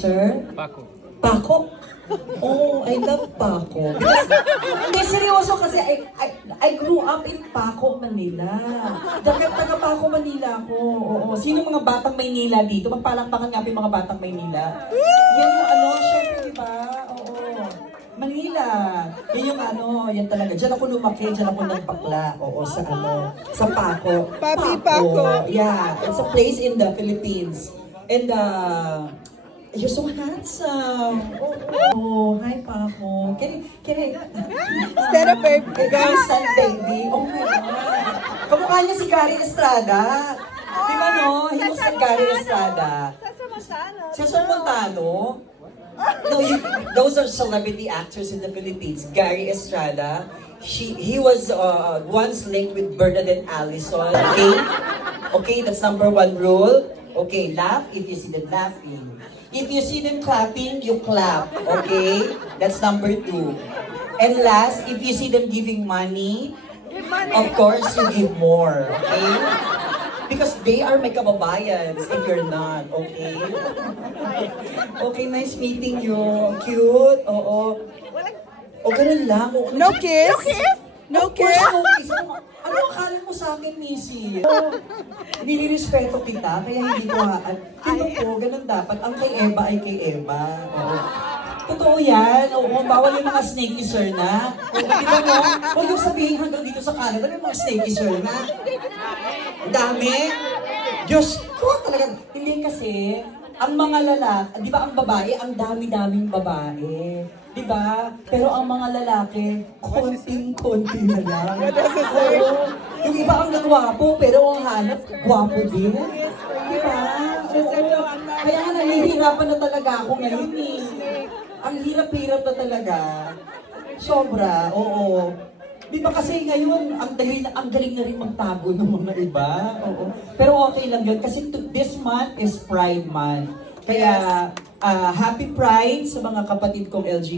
sir? Paco. Paco? Oh, I love Paco. Hindi, seryoso kasi I grew up in Paco, Manila. Taga Paco, Manila ako. Oo. Sino mga batang Maynila dito? Magpalakpakan nga po yung mga batang Maynila. Yan yung ano, syempre, di ba? Oo. Manila. Yan yung ano, yan talaga. Diyan ako lumaki, diyan ako nagpakla. Oo, sa ano, sa Paco. Papi Paco. Yeah, it's a place in the Philippines. And you're so handsome. Oh, hi Paco. Can I Stand up, babe. Can you stand, baby? Oh my God. Kamukha niya si Gary Estrada. Di ba no? He looks like Gary Estrada. Cesar Montano. No, those are celebrity actors in the Philippines. Gary Estrada. He was once linked with Bernadette Allison. Okay? Okay, that's number one rule. Okay, laugh if you see them laughing. If you see them clapping, you clap. Okay? That's number two. And last, if you see them giving money, of course, you give more. Okay? Because they are my kababayans and you're not. Okay? Okay, nice meeting you. Cute. Oo. O, ganun lang. Oo, No kiss? No Of course, kiss? no kiss. Ano akala mo sa akin, Missy? Nilirespeto kita, kaya hindi ko haan. Ito po, ganun dapat. Ang kay Eva ay kay Eva. Oo. Totoo yan. Oo, bawal yung mga snakey sir na. Oo, di ba mo? Huwag yung sabihin hanggang dito sa Canada, may mga snakey sir na. Ang dami. Diyos ko, talaga. Hindi kasi, ang mga lalaki, di ba ang babae, ang dami-daming babae. Di ba? Pero ang mga lalaki, konting-konti na lang. Oo. Yung iba ang gwapo, pero ang hanap, gwapo din. Di ba? Oo. Kaya nga nahihirapan na talaga ako ngayon eh. Ang hirap-hirap na talaga. Sobra, oo. Di ba kasi ngayon, ang galing na rin magtago ng mga iba. Oo. Pero okay lang yun kasi this month is Pride Month. Kaya happy Pride sa mga kapatid kong LGBT.